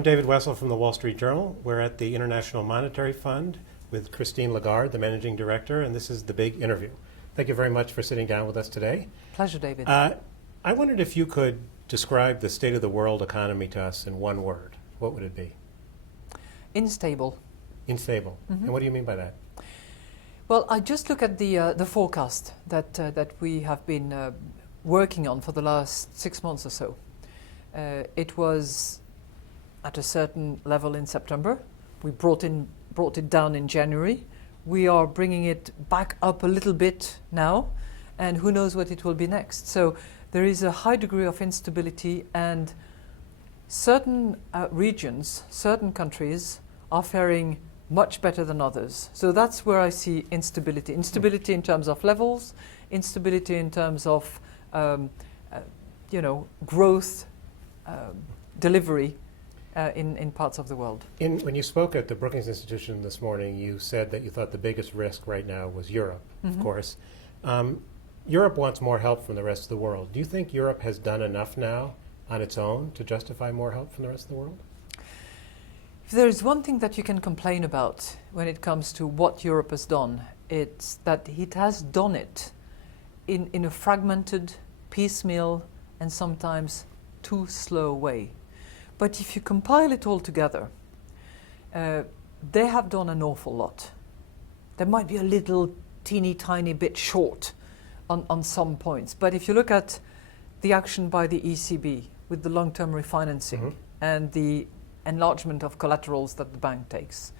I'm David Wessel from the Wall Street Journal. We're at the International Monetary Fund with Christine Lagarde, the Managing Director, and this is the big interview. Thank you very much for sitting down with us today. Pleasure, David. I wondered if you could describe the state of the world economy to us in one word. What would it be? Unstable. Unstable. Mm-hmm. And what do you mean by that? Well, I just look at the forecast that we have been working on for the last 6 months or so. It was at a certain level in September. We brought it down in January. We are bringing it back up a little bit now, and who knows what it will be next. So there is a high degree of instability, and certain regions, certain countries are faring much better than others. So that's where I see instability. Instability in terms of levels, instability in terms of growth, delivery in parts of the world. When you spoke at the Brookings Institution this morning, you said that you thought the biggest risk right now was Europe, Mm-hmm. of course. Europe wants more help from the rest of the world. Do you think Europe has done enough now on its own to justify more help from the rest of the world? If there is one thing that you can complain about when it comes to what Europe has done, it's that it has done it in a fragmented, piecemeal, and sometimes too slow way. But if you compile it all together, they have done an awful lot. They might be a little teeny tiny bit short on some points. But if you look at the action by the ECB with the long-term refinancing Mm-hmm. and the enlargement of collaterals that the bank takes,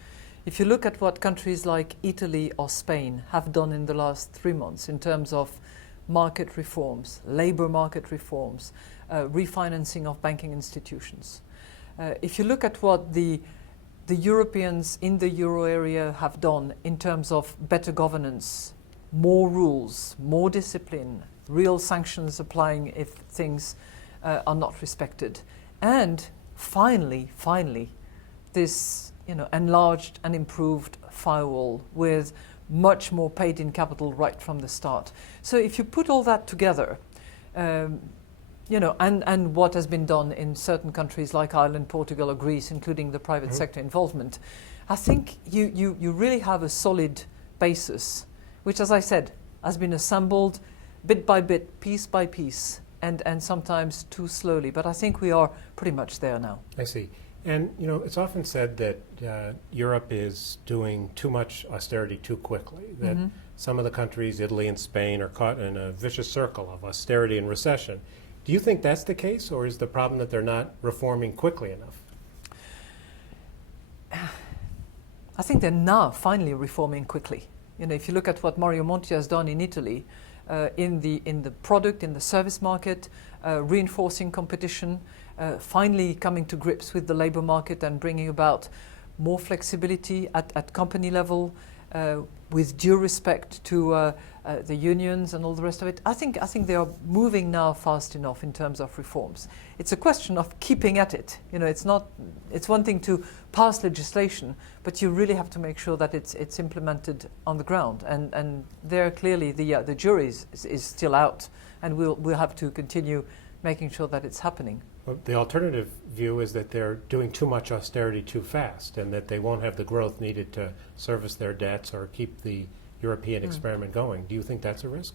if you look at what countries like Italy or Spain have done in the last 3 months in terms of market reforms, labor market reforms, refinancing of banking institutions, if you look at what the Europeans in the euro area have done in terms of better governance, more rules, more discipline, real sanctions applying if things are not respected, and finally, this enlarged and improved firewall with much more paid-in capital right from the start. So if you put all that together, and what has been done in certain countries like Ireland, Portugal, or Greece, including the private Mm-hmm. sector involvement, I think you really have a solid basis, which, as I said, has been assembled bit by bit, piece by piece, and sometimes too slowly. But I think we are pretty much there now. I see. And, it's often said that Europe is doing too much austerity too quickly, that Mm-hmm. some of the countries, Italy and Spain, are caught in a vicious circle of austerity and recession. Do you think that's the case, or is the problem that they're not reforming quickly enough? I think they're now finally reforming quickly. If you look at what Mario Monti has done in Italy, in the product, in the service market, reinforcing competition, finally coming to grips with the labor market and bringing about more flexibility at company level, with due respect to the unions and all the rest of it. I think they are moving now fast enough in terms of reforms. It's a question of keeping at it. It's one thing to pass legislation, but you really have to make sure that it's implemented on the ground. And there clearly the jury is still out, and we'll have to continue making sure that it's happening. Well, the alternative view is that they're doing too much austerity too fast, and that they won't have the growth needed to service their debts or keep the European experiment going. Do you think that's a risk?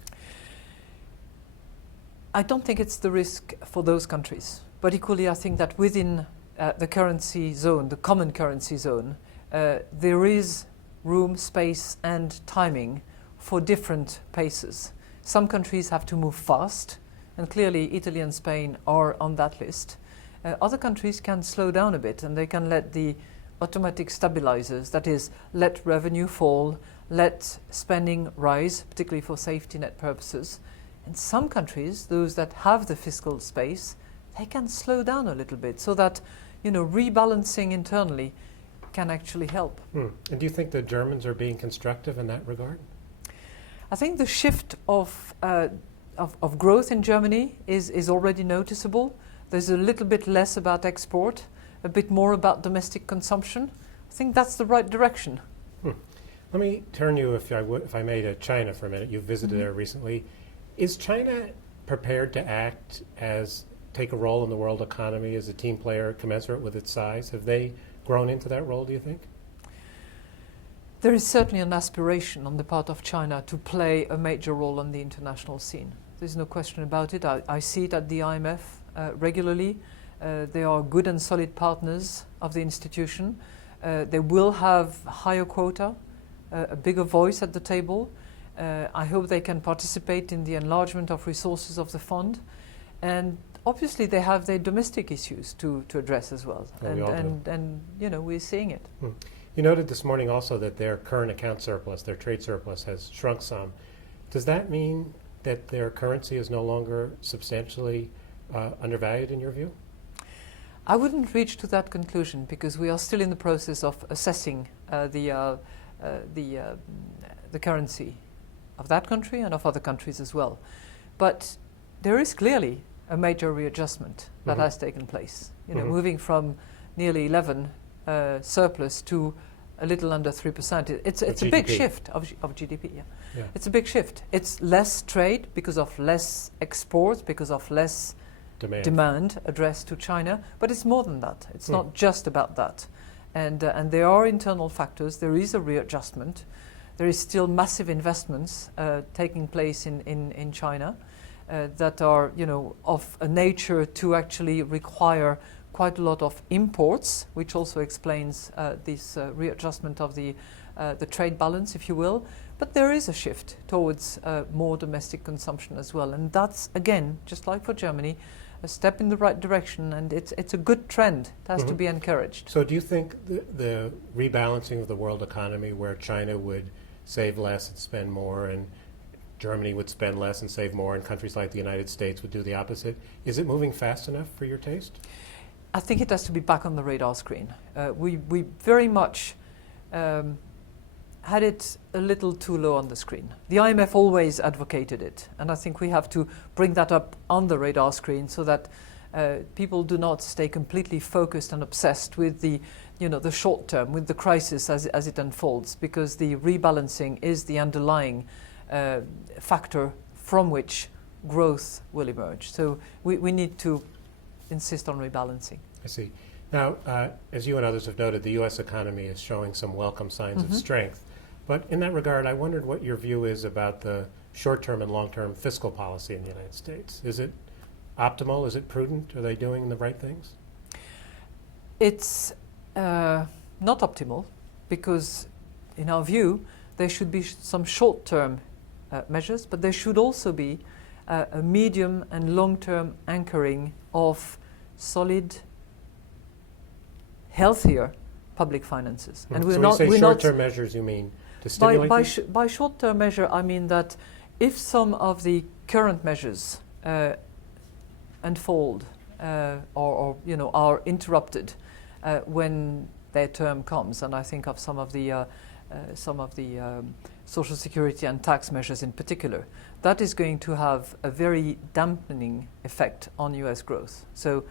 I don't think it's the risk for those countries. But equally, I think that within the currency zone, the common currency zone, there is room, space, and timing for different paces. Some countries have to move fast, and clearly Italy and Spain are on that list. Other countries can slow down a bit, and they can let the automatic stabilizers, that is, let revenue fall, let spending rise, particularly for safety net purposes. In some countries, those that have the fiscal space, they can slow down a little bit so that rebalancing internally can actually help. And do you think the Germans are being constructive in that regard? I think the shift of growth in Germany is already noticeable. There's a little bit less about export, a bit more about domestic consumption. I think that's the right direction. Let me turn you, if I may, to China for a minute. You've visited there recently. Is China prepared to act as take a role in the world economy as a team player commensurate with its size? Have they grown into that role, do you think? There is certainly an aspiration on the part of China to play a major role on the international scene. There's no question about it. I see it at the IMF regularly. They are good and solid partners of the institution. They will have higher quota, a bigger voice at the table. I hope they can participate in the enlargement of resources of the fund. And obviously they have their domestic issues to address as well. And you know, we're seeing it. You noted this morning also that their current account surplus, their trade surplus, has shrunk some. Does that mean that their currency is no longer substantially undervalued in your view? I wouldn't reach to that conclusion because we are still in the process of assessing the currency of that country and of other countries as well. But there is clearly a major readjustment that has taken place. You know, moving from nearly 11 surplus to a little under 3%. It's a big shift of GDP. Yeah. It's a big shift. It's less trade because of less exports, because of less demand addressed to China, but it's more than that. It's not just about that. And there are internal factors. There is a readjustment. There is still massive investments taking place in China that are, you know, of a nature to actually require quite a lot of imports, which also explains this readjustment of the trade balance, if you will. But there is a shift towards more domestic consumption as well. And that's, again, just like for Germany, a step in the right direction, and it's a good trend. It has to be encouraged. So do you think the rebalancing of the world economy, where China would save less and spend more, and Germany would spend less and save more, and countries like the United States would do the opposite, is it moving fast enough for your taste? I think it has to be back on the radar screen. We very much had it a little too low on the screen. The IMF always advocated it, and I think we have to bring that up on the radar screen so that people do not stay completely focused and obsessed with the short term, with the crisis as it unfolds, because the rebalancing is the underlying factor from which growth will emerge. So we need to insist on rebalancing. I see. Now, as you and others have noted, the U.S. economy is showing some welcome signs of strength. But in that regard, I wondered what your view is about the short-term and long-term fiscal policy in the United States. Is it optimal? Is it prudent? Are they doing the right things? It's not optimal because, in our view, there should be some short-term measures, but there should also be a medium and long-term anchoring of solid, healthier public finances. And so when you say short-term measures, you mean to stimulate by short-term measure, I mean that if some of the current measures unfold or are interrupted when their term comes, and I think of some of the social security and tax measures in particular, that is going to have a very dampening effect on US growth. So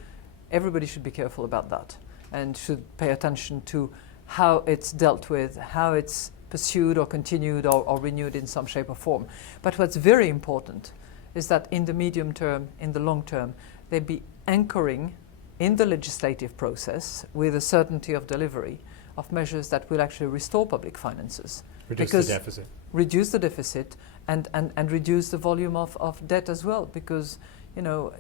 everybody should be careful about that and should pay attention to how it's dealt with, how it's pursued or continued or renewed in some shape or form. But what's very important is that in the medium term, in the long term, they be anchoring in the legislative process with a certainty of delivery of measures that will actually restore public finances. Reduce the deficit. Reduce the deficit and reduce the volume of debt as well, because, you know,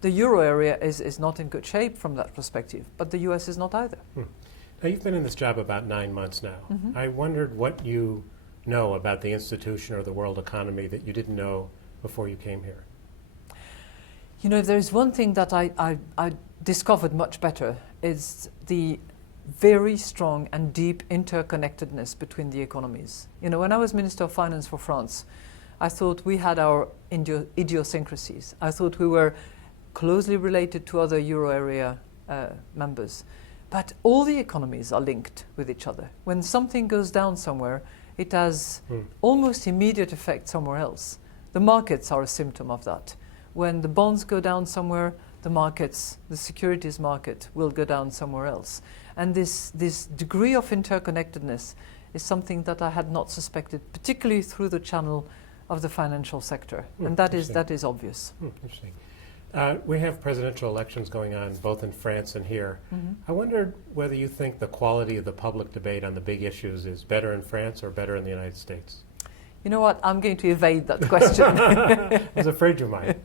the euro area is not in good shape from that perspective, but the US is not either. Now, you've been in this job about 9 months now. I wondered what you know about the institution or the world economy that you didn't know before you came here. You know, if there is one thing that I discovered much better, is the very strong and deep interconnectedness between the economies. You know, when I was Minister of Finance for France, I thought we had our idiosyncrasies. I thought we were closely related to other euro area members. But all the economies are linked with each other. When something goes down somewhere, it has almost immediate effect somewhere else. The markets are a symptom of that. When the bonds go down somewhere, the markets, the securities market, will go down somewhere else. And this degree of interconnectedness is something that I had not suspected, particularly through the channel of the financial sector. And that is obvious. Interesting. We have presidential elections going on both in France and here. Mm-hmm. I wondered whether you think the quality of the public debate on the big issues is better in France or better in the United States? You know what? I'm going to evade that question. I was afraid you might.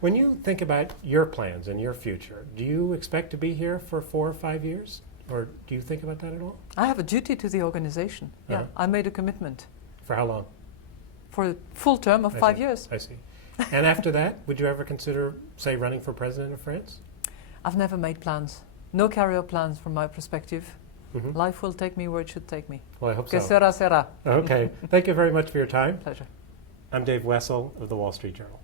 When you think about your plans and your future, do you expect to be here for 4 or 5 years? Or do you think about that at all? I have a duty to the organization. Yeah, I made a commitment. For how long? For a full term of 5 years. I see. And after that, would you ever consider, say, running for president of France? I've never made plans. No career plans from my perspective. Mm-hmm. Life will take me where it should take me. Well, I hope Que so. sera, sera. Okay. Thank you very much for your time. Pleasure. I'm Dave Wessel of the Wall Street Journal.